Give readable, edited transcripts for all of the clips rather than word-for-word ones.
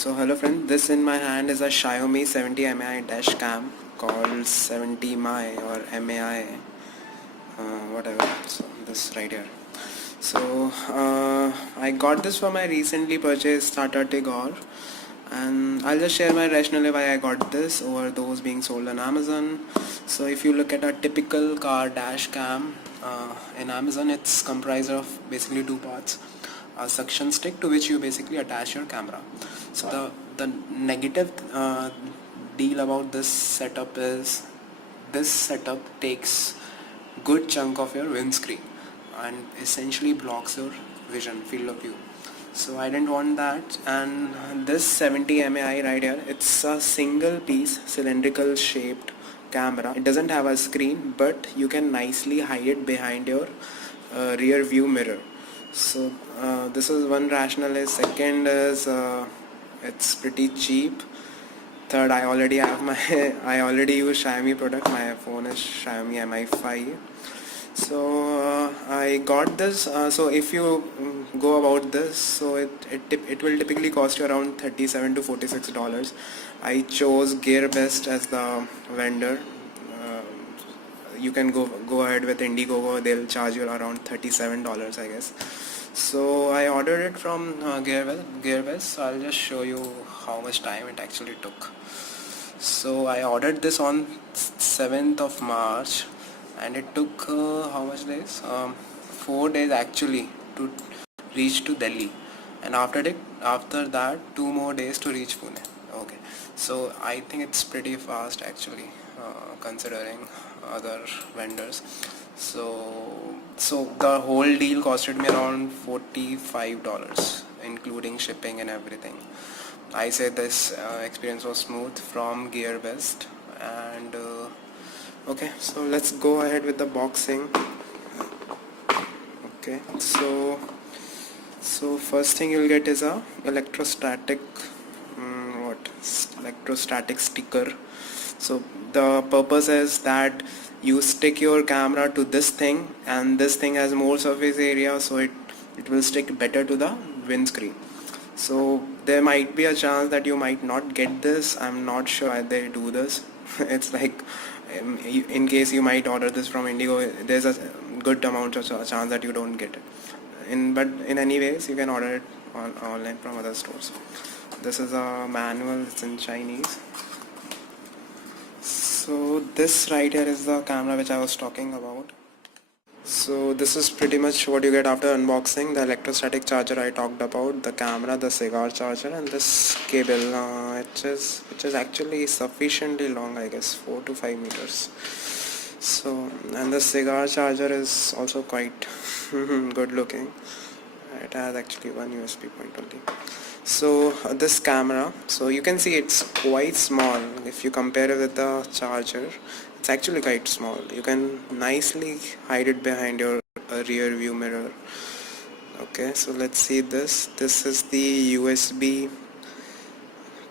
So hello friend, this in my hand is a Xiaomi 70 MAI dash cam called 70 MAI or MAI whatever. So this right here. So I got this for my recently purchased Tata Tigor, and I'll just share my rationale why I got this over those being sold on Amazon. So if you look at a typical car dash cam in Amazon, it's comprised of basically two parts: a suction stick to which you basically attach your camera. So the negative deal about this setup is this setup takes good chunk of your windscreen and essentially blocks your vision, field of view. So I didn't want that, and this 70 MAI right here, it's a single piece cylindrical shaped camera. It doesn't have a screen, but you can nicely hide it behind your rear view mirror. So this is one rationale. Second is it's pretty cheap. Third, I already have my I already use Xiaomi product. My phone is Xiaomi Mi 5. So I got this. So if you go about this, so it will typically cost you around $37 to $46. I chose Gearbest as the vendor. You can go ahead with Indiegogo. They'll charge you around $37, I guess. So I ordered it from Gearbest. So I'll just show you how much time it actually took. So I ordered this on 7th of March, and it took how much days? 4 days actually to reach to Delhi, and after that 2 more days to reach Pune. Okay, so I think it's pretty fast actually, considering other vendors. So the whole deal costed me around $45, including shipping and everything. I say this experience was smooth from Gearbest, and okay, so let's go ahead with the boxing. Okay, so first thing you'll get is a electrostatic electrostatic sticker. So the purpose is that you stick your camera to this thing, and this thing has more surface area, so it will stick better to the windscreen. So there might be a chance that you might not get this. I'm not sure why they do this. It's like, in case you might order this from Indigo, there's a good amount of chance that you don't get it. But in any ways, you can order it online from other stores. This is a manual. It's in Chinese. So this right here is the camera which I was talking about. So this is pretty much what you get after unboxing: the electrostatic charger I talked about, the camera, the cigar charger, and this cable, which is actually sufficiently long, I guess 4 to 5 meters. So, and the cigar charger is also quite good looking. It has actually one USB point only. So this camera, so you can see it's quite small. If you compare it with the charger, it's actually quite small. You can nicely hide it behind your rear view mirror. Okay, so let's see this. This is the USB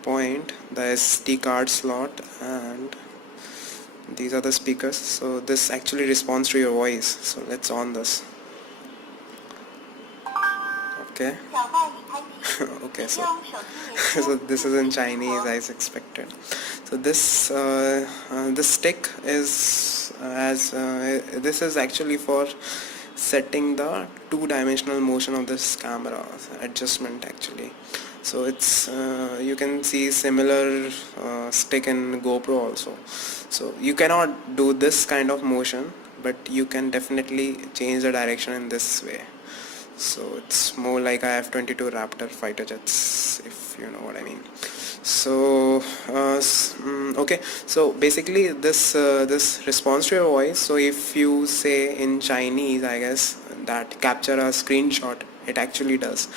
point, the SD card slot, and these are the speakers. So this actually responds to your voice. So let's on this. Okay. Okay, so this is in Chinese as expected. So this this stick is this is actually for setting the two-dimensional motion of this camera adjustment actually. So it's you can see similar stick in GoPro also. So you cannot do this kind of motion, but you can definitely change the direction in this way. So it's more like a F-22 Raptor fighter jets, if you know what I mean. So okay, so basically this responds to your voice. So if you say in Chinese, I guess, that capture a screenshot, it actually does,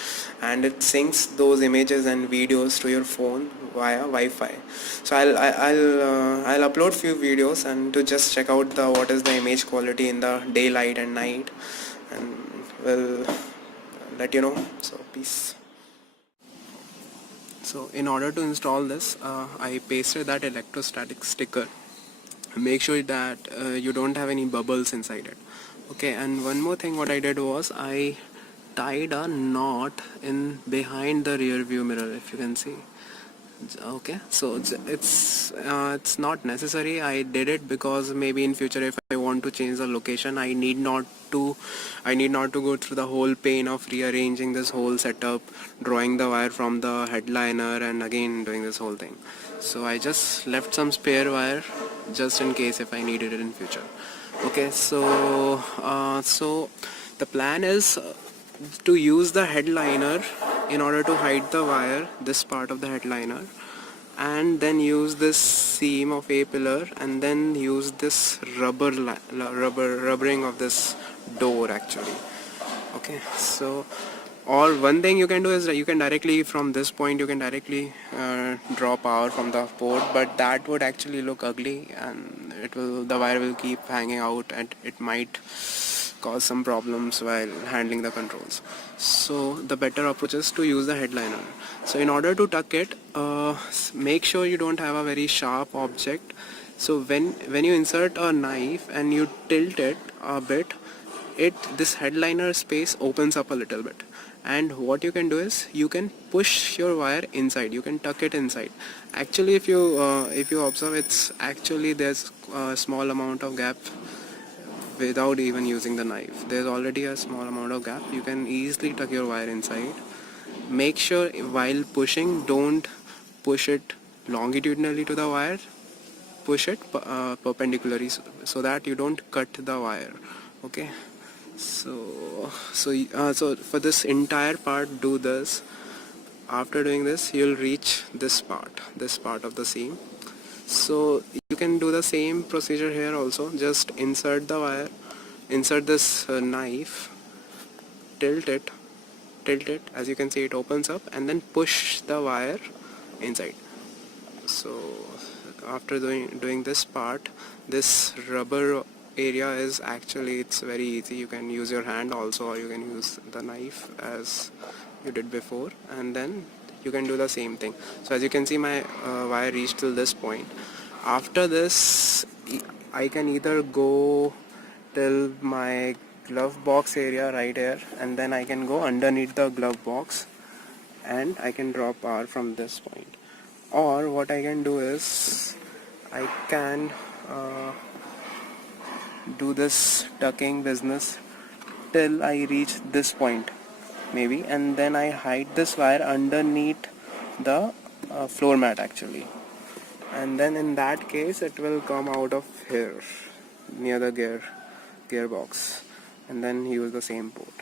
and it syncs those images and videos to your phone via Wi-Fi. So I'll upload few videos and to just check out what is the image quality in the daylight and night, and will let you know. So peace. So in order to install this, I pasted that electrostatic sticker. Make sure that you don't have any bubbles inside it. Okay, and one more thing what I did was I tied a knot in behind the rear view mirror, if you can see. Okay, so it's not necessary. I did it because maybe in future if I want to change the location, I need not to go through the whole pain of rearranging this whole setup, drawing the wire from the headliner, and again doing this whole thing. So I just left some spare wire just in case if I needed it in future. Okay, so the plan is to use the headliner in order to hide the wire, this part of the headliner, and then use this seam of A pillar, and then use this rubbering of this door actually. Okay, so or one thing you can do is that you can directly from this point you can directly draw power from the port, but that would actually look ugly, and the wire will keep hanging out, and it might cause some problems while handling the controls. So the better approach is to use the headliner. So in order to tuck it, make sure you don't have a very sharp object. So when you insert a knife and you tilt it a bit, this headliner space opens up a little bit, and what you can do is you can push your wire inside, you can tuck it inside. Actually if you observe, it's actually there's a small amount of gap without even using the knife. There's already a small amount of gap. You can easily tuck your wire inside. Make sure while pushing, don't push it longitudinally to the wire, push it perpendicularly, so that you don't cut the wire. Okay, so for this entire part, do this. After doing this, you'll reach this part of the seam. So you can do the same procedure here also. Just insert the wire, insert this knife, tilt it, as you can see it opens up, and then push the wire inside. So after doing this part, this rubber area is actually, it's very easy. You can use your hand also, or you can use the knife as you did before, and then you can do the same thing. So as you can see, my wire reached till this point. After this, I can either go till my glove box area right here, and then I can go underneath the glove box and I can draw power from this point. Or what I can do is I can do this tucking business till I reach this point maybe, and then I hide this wire underneath the floor mat actually, and then in that case it will come out of here near the gearbox, and then use the same port.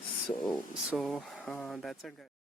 So that's it guys.